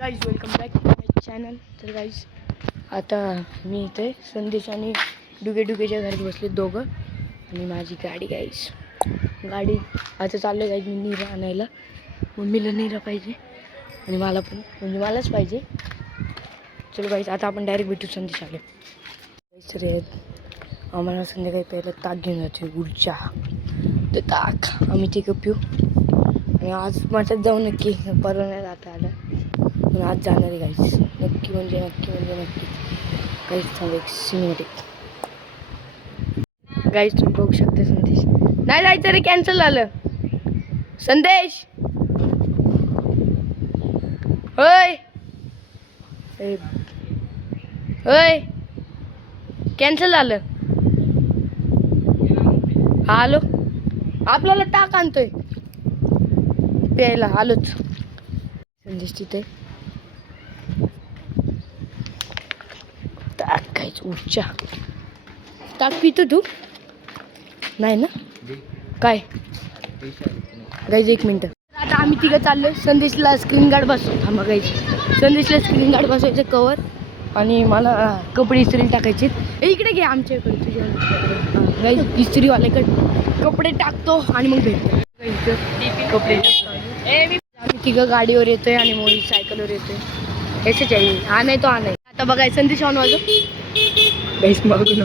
Guys welcome back to my channel. तर guys आता मी इथे संदेश आणि डुगेच्या घरात बसले दोघं आणि माझी गाडी गाडी आता चाललो आहे गाईज. मी नीरा आणायला, मम्मीला नीरा पाहिजे आणि मला पण, म्हणजे मलाच पाहिजे. चलो गाईज आता आपण डायरेक्ट भेटू संदेश आले. गाईज रे आम्हाला संध्याकाळी पहिलं ताक घेऊन जातो, ऊर्जा तर ताक आम्ही ते पिऊ आणि आज मठात जाऊ नक्की. परवा नाही जाता आलं पण आज जाणार आहे गाईज, नक्की म्हणजे गाईज. थांब एक सिनेमॅटिक गाईज, तुम्ही बघू शकता. संदेश नाही जायचं रे, कॅन्सल झालं. संदेश होय होय कॅन्सल झालं. आलो, आपल्याला ताक आणतोय प्यायला, आलोच. संदेश तिथे ताक खायचं, ऊर्जा. ताक पितो तू? नाही ना? काय गाईज एक मिनटं. आता आम्ही तिघं चाललोय. संदेशला स्क्रीन गार्ड बसव, थांबा गाईज. संदेशला स्क्रीन गार्ड बसवायचं, कवर आणि मला कपडे इस्त्री टाकायचे. इकडे घे आमच्या इकडे, तुझ्या गाईज इस्त्रीवाल्याकडे कपडे टाकतो आणि मग भेटतो. कपडे टाकतो. आम्ही तिघं गाडीवर येतोय आणि मोहित सायकलवर येतोय. याच्याच आहे हा, नाही तो हा नाही. आता बघाय संदेश ऑन वाजव गाईस, मागून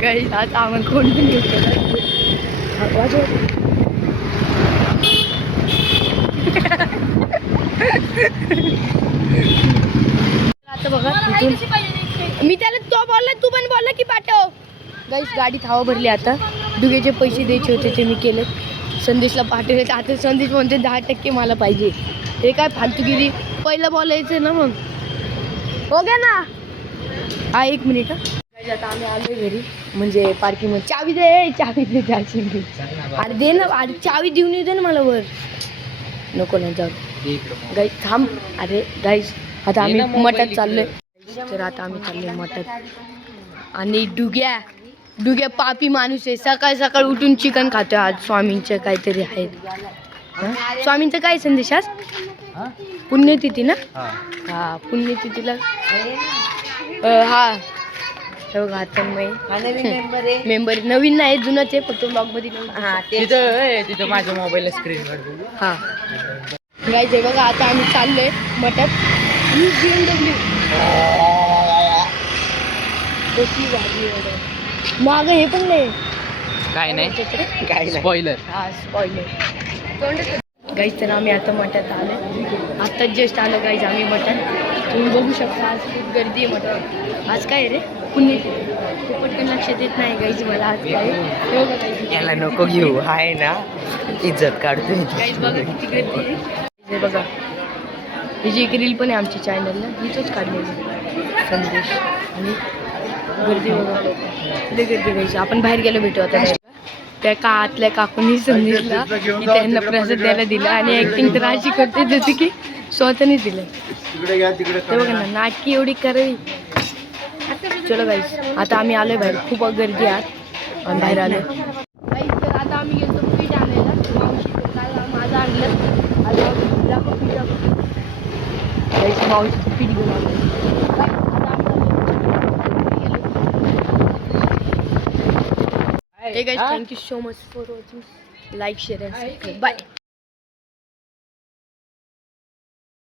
गाईस आज आम्हाला कोण पण आता बघा मी त्याला तो बोलला, तू पण बोलला की पाठव. गाईस गाडीत हवा भरली. आता डुगेचे पैसे द्यायचे होते ते मी केले, संदेशला पाठवले. आता संदेश म्हणते 10% मला पाहिजे. हे काय फालतूगिरी, पहिलं बोलायचं ना मग. हो गे ना. हा एक मिनिट. आता आम्ही आलोय घरी, म्हणजे पार्किंगमध्ये. चावी दे, चावी दे. अरे दे ना, अरे चावी देऊन येऊ दे ना मला वर. नको ना जाऊ गाईस, थांब. अरे गाईस आता आम्ही मठात चाललोय. तर आता आम्ही चाललोय मठात आणि डुग्या पापी माणूस आहे. सकाळ सकाळ उठून चिकन खातोय. आज स्वामींचं काहीतरी आहे. स्वामींचं काय संदेश आज? पुण्यतिथी ना? हा पुण्यतिथीला. हा बघा आता मेंबर नवीन नाही, जुनच आहे, फक्त ब्लॉग मध्ये तिथं माझ्या मोबाईलला स्क्रीन हा गाईज आहे बघा. आता आम्ही चाललोय मठात. माग हे पण नाही, काय नाही स्पॉइलर. हा स्पॉइलर. गाईज तर आम्ही आता मठात आलो, आत्ताच जस्ट आलं गाईज आम्ही मठात. तुम्ही बघू शकता आज खूप गर्दी आहे मठात. आज काय रे पुण्यतिथी, खूप पटकन लक्षात येत नाही गाईज मला आज काय. याला नको घेऊ, आहे ना इज्जत काढतोय. गाईज बघा किती गर्दी आहे. बघा हिची एक रील पण आहे आमच्या चॅनलला, हिचंच काढलेली संदेश. आणि गर्दी बघा, लय गर्दी गाईज. आपण बाहेर गेलो भेटू आता. त्या आतल्या काकूंनी संदेशला त्यांना प्रसाद द्यायला दिला आणि ऍक्टिंग तर अशी करते जसे की स्वतःनेच दिलं. ते बघा ना, नाटकी एवढी करावी. चलो गाईस आता आम्ही आलोय बाहेर, खूप गर्दी आहे आणि बाहेर आलो गाईस. तर आता आम्ही गेलो पीठ आणायला. मावशी माझं आणलं गाईस, मावशीचं पीठ घेऊन आलं. Hey guys, thank you so much for watching. Like, share and subscribe. Bye.